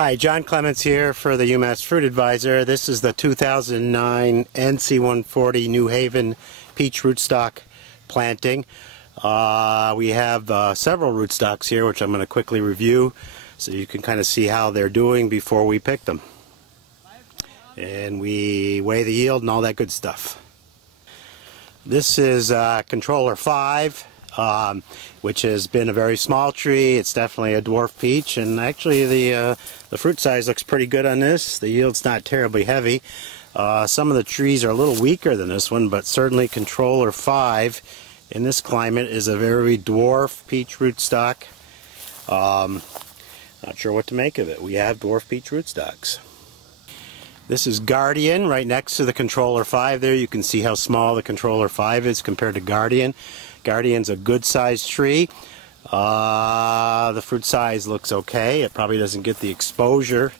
Hi, John Clements here for the UMass Fruit Advisor. This is the 2009 NC140 New Haven peach rootstock planting. We have several rootstocks here, which I'm going to quickly review so you can kind of see how they're doing before we pick them. And we weigh the yield and all that good stuff. This is Controller 5. Which has been a very small tree. It's definitely a dwarf peach, and actually the fruit size looks pretty good on this. The yield's not terribly heavy. Some of the trees are a little weaker than this one, but certainly Controller 5 in this climate is a very dwarf peach rootstock. Not sure what to make of it. We have dwarf peach rootstocks. This is Guardian right next to the Controller 5 there. You can see how small the Controller 5 is compared to Guardian. Guardian's a good sized tree. The fruit size looks okay. It probably doesn't get the exposure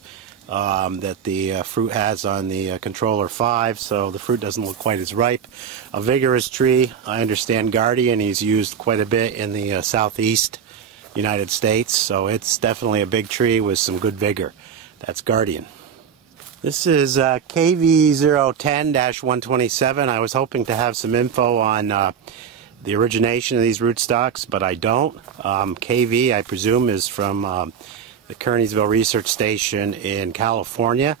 that the fruit has on the Controller 5, so the fruit doesn't look quite as ripe. A vigorous tree. I understand Guardian, he's used quite a bit in the southeast United States, so it's definitely a big tree with some good vigor. That's Guardian. This is KV010-127. I was hoping to have some info on the origination of these rootstocks, but I don't. KV, I presume, is from the Kearneysville Research Station in California.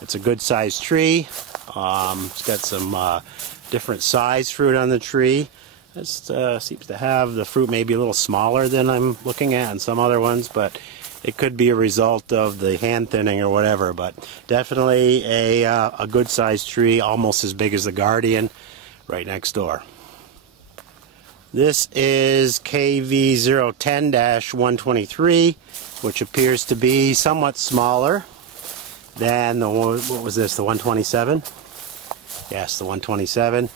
It's a good sized tree. It's got some different size fruit on the tree. This seems to have the fruit maybe a little smaller than I'm looking at in some other ones, but it could be a result of the hand thinning or whatever. But definitely a good sized tree, almost as big as the Guardian, right next door. This is KV010-123, which appears to be somewhat smaller than the, what was this, the 127? Yes, the 127.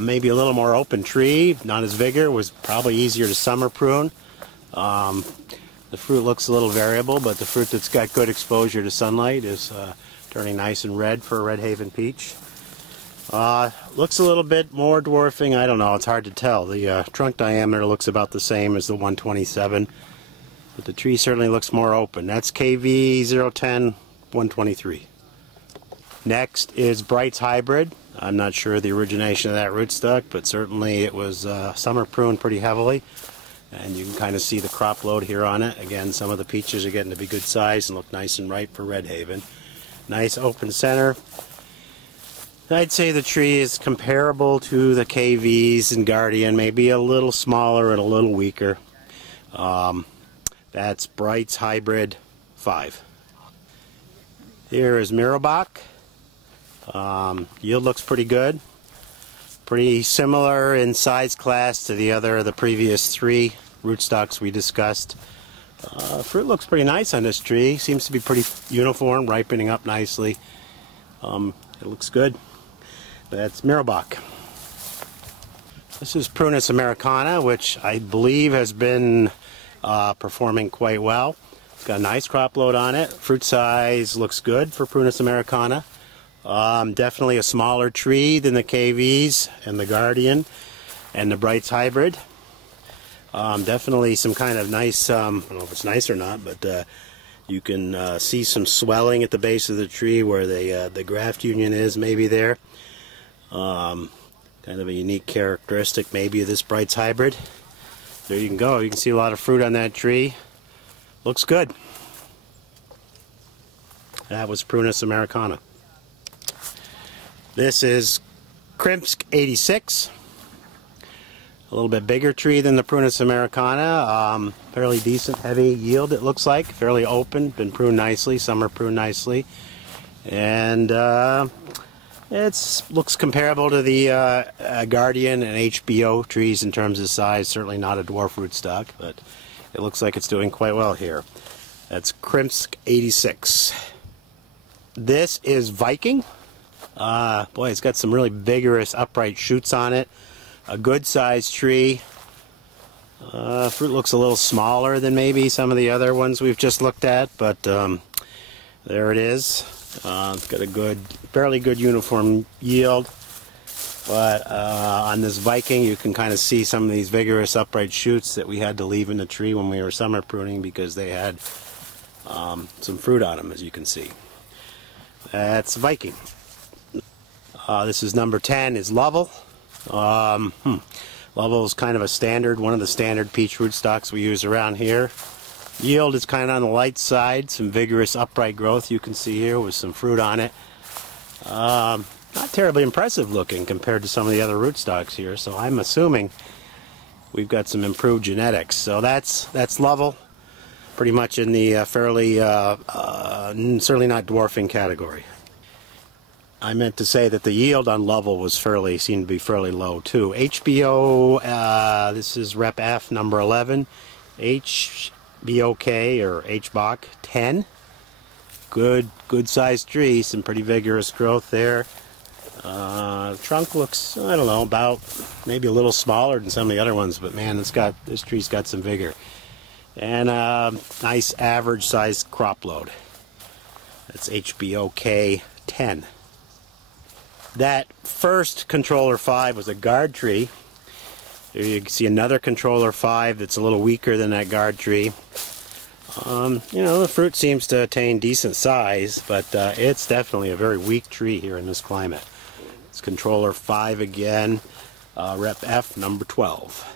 Maybe a little more open tree, not as vigor, was probably easier to summer prune. The fruit looks a little variable, but the fruit that's got good exposure to sunlight is turning nice and red for a Red Haven peach. Looks a little bit more dwarfing. I don't know, it's hard to tell. The trunk diameter looks about the same as the 127, but the tree certainly looks more open. That's KV010-123. Next is Bright's Hybrid. I'm not sure the origination of that rootstock, but certainly it was summer pruned pretty heavily, and you can kind of see the crop load here on it. Again, some of the peaches are getting to be good size and look nice and ripe for Red Haven. Nice open center. I'd say the tree is comparable to the KVs and Guardian, maybe a little smaller and a little weaker. That's Bright's Hybrid 5. Here is Mirobac. Yield looks pretty good. Pretty similar in size class to the previous three rootstocks we discussed. Fruit looks pretty nice on this tree. Seems to be pretty uniform, ripening up nicely. It looks good. That's Mirobac. This is Prunus americana, which I believe has been performing quite well. It's got a nice crop load on it. Fruit size looks good for Prunus americana. Definitely a smaller tree than the KVs and the Guardian and the Bright's Hybrid. Definitely some kind of nice, I don't know if it's nice or not, but you can see some swelling at the base of the tree where the graft union is maybe there. Kind of a unique characteristic maybe of this Bright's Hybrid. There you can go. You can see a lot of fruit on that tree. Looks good. That was Prunus americana. This is Krimsk 86. A little bit bigger tree than the Prunus americana. Fairly decent, heavy yield it looks like. Fairly open, been pruned nicely, summer pruned nicely. And it looks comparable to the Guardian and HBOK trees in terms of size. Certainly not a dwarf rootstock, but it looks like it's doing quite well here. That's Krimsk 86. This is Viking. Boy, it's got some really vigorous upright shoots on it. A good sized tree. Fruit looks a little smaller than maybe some of the other ones we've just looked at, but there it is. It's got a fairly good uniform yield, but on this Viking you can kind of see some of these vigorous upright shoots that we had to leave in the tree when we were summer pruning because they had some fruit on them, as you can see. That's Viking. This is number 10 is Lovell. Lovell is kind of a standard, one of the standard peach rootstocks we use around here. Yield is kind of on the light side, some vigorous upright growth you can see here with some fruit on it. Not terribly impressive looking compared to some of the other rootstocks here, so I'm assuming we've got some improved genetics. So that's Lovell, pretty much in the fairly, certainly not dwarfing category. I meant to say that the yield on Lovell was seemed to be fairly low too. HBO, this is Rep F number 11, HBOK or HBOK 10. Good sized tree, some pretty vigorous growth there. The trunk looks, I don't know, about maybe a little smaller than some of the other ones, but man, this tree's got some vigor. And nice average sized crop load. That's HBOK 10. That first controller 5 was a guard tree. Here you can see another controller 5 that's a little weaker than that guard tree. You know, the fruit seems to attain decent size, but it's definitely a very weak tree here in this climate. It's controller 5 again, Rep F number 12.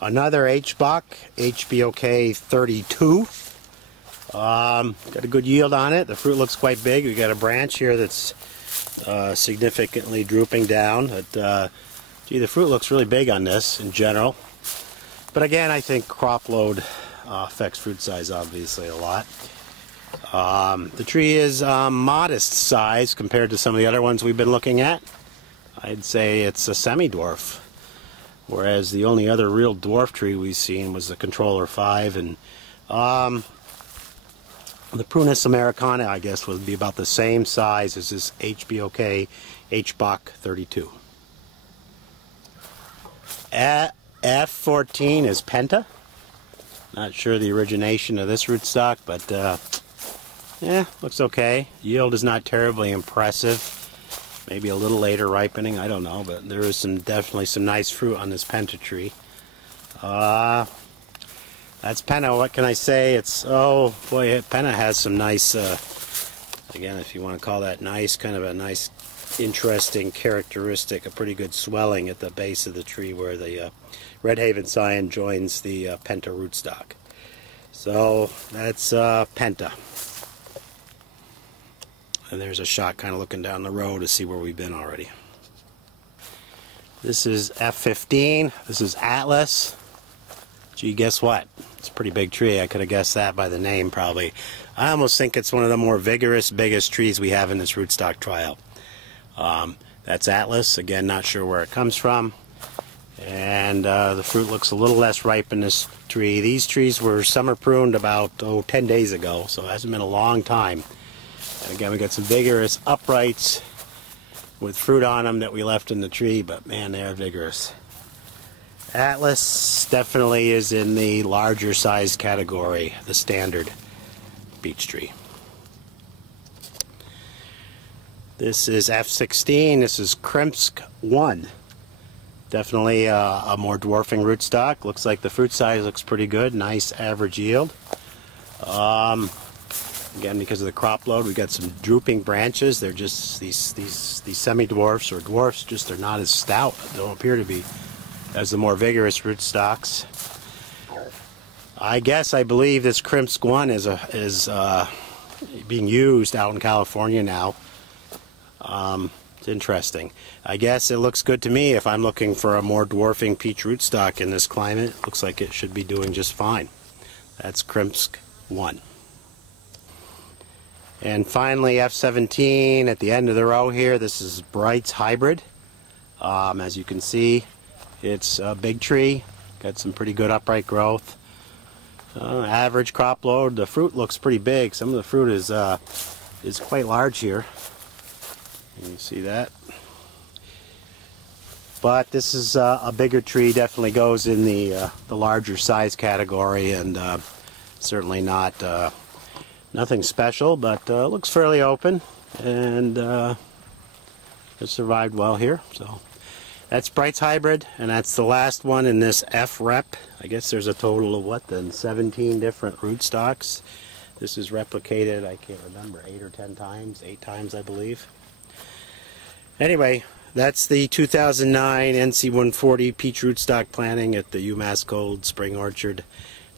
Another HBOK, HBOK 32. Got a good yield on it. The fruit looks quite big. We got a branch here that's significantly drooping down. But, gee, the fruit looks really big on this in general. But again, I think crop load affects fruit size obviously a lot. The tree is modest size compared to some of the other ones we've been looking at. I'd say it's a semi-dwarf, whereas the only other real dwarf tree we've seen was the controller 5, and the Prunus americana, I guess, would be about the same size as this HBOK HBOK 32. F14 is Penta. Not sure the origination of this rootstock, but yeah, looks okay. Yield is not terribly impressive. Maybe a little later ripening, I don't know, but there is definitely some nice fruit on this Penta tree. That's Penta. What can I say? Oh boy, Penta has some nice, again, if you want to call that nice, kind of a nice, interesting characteristic, a pretty good swelling at the base of the tree where the Red Haven Cyan joins the Penta rootstock. So that's Penta. And there's a shot kind of looking down the road to see where we've been already. This is F15. This is Atlas. Gee, guess what? It's a pretty big tree. I could have guessed that by the name, probably. I almost think it's one of the more vigorous, biggest trees we have in this rootstock trial. That's Atlas. Again, not sure where it comes from. And the fruit looks a little less ripe in this tree. These trees were summer pruned about 10 days ago, so it hasn't been a long time. And again, we got some vigorous uprights with fruit on them that we left in the tree, but man, they are vigorous. Atlas definitely is in the larger size category, the standard beech tree. This is F16. This is Kremsk 1. Definitely a more dwarfing rootstock. Looks like the fruit size looks pretty good. Nice average yield. Again, because of the crop load, we got some drooping branches. They're just these semi-dwarfs or dwarfs. Just they're not as stout. They don't appear to be as the more vigorous rootstocks. I believe this Kremsk 1 is being used out in California now. It's interesting. I guess it looks good to me. If I'm looking for a more dwarfing peach rootstock in this climate, it looks like it should be doing just fine. That's Kremsk 1. And finally, F17 at the end of the row here. This is Bright's hybrid. As you can see, it's a big tree. Got some pretty good upright growth. Average crop load. The fruit looks pretty big. Some of the fruit is quite large here. You can see that. But this is a bigger tree. Definitely goes in the larger size category, and certainly not nothing special, but looks fairly open, and it survived well here. So That's Bright's hybrid, and that's the last one in this F rep. I guess there's a total of what then, 17 different rootstocks. This is replicated, I can't remember, 8 or 10 times, 8 times I believe. Anyway, that's the 2009 NC140 peach rootstock planting at the UMass Gold Spring Orchard.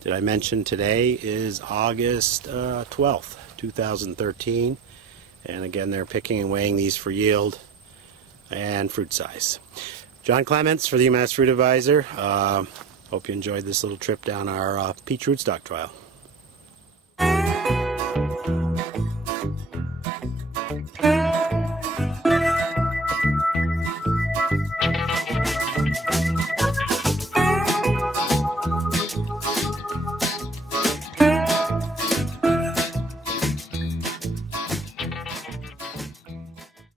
Did I mention today is August 12th, 2013. And again, they're picking and weighing these for yield and fruit size. John Clements for the UMass Fruit Advisor. Hope you enjoyed this little trip down our peach rootstock trial.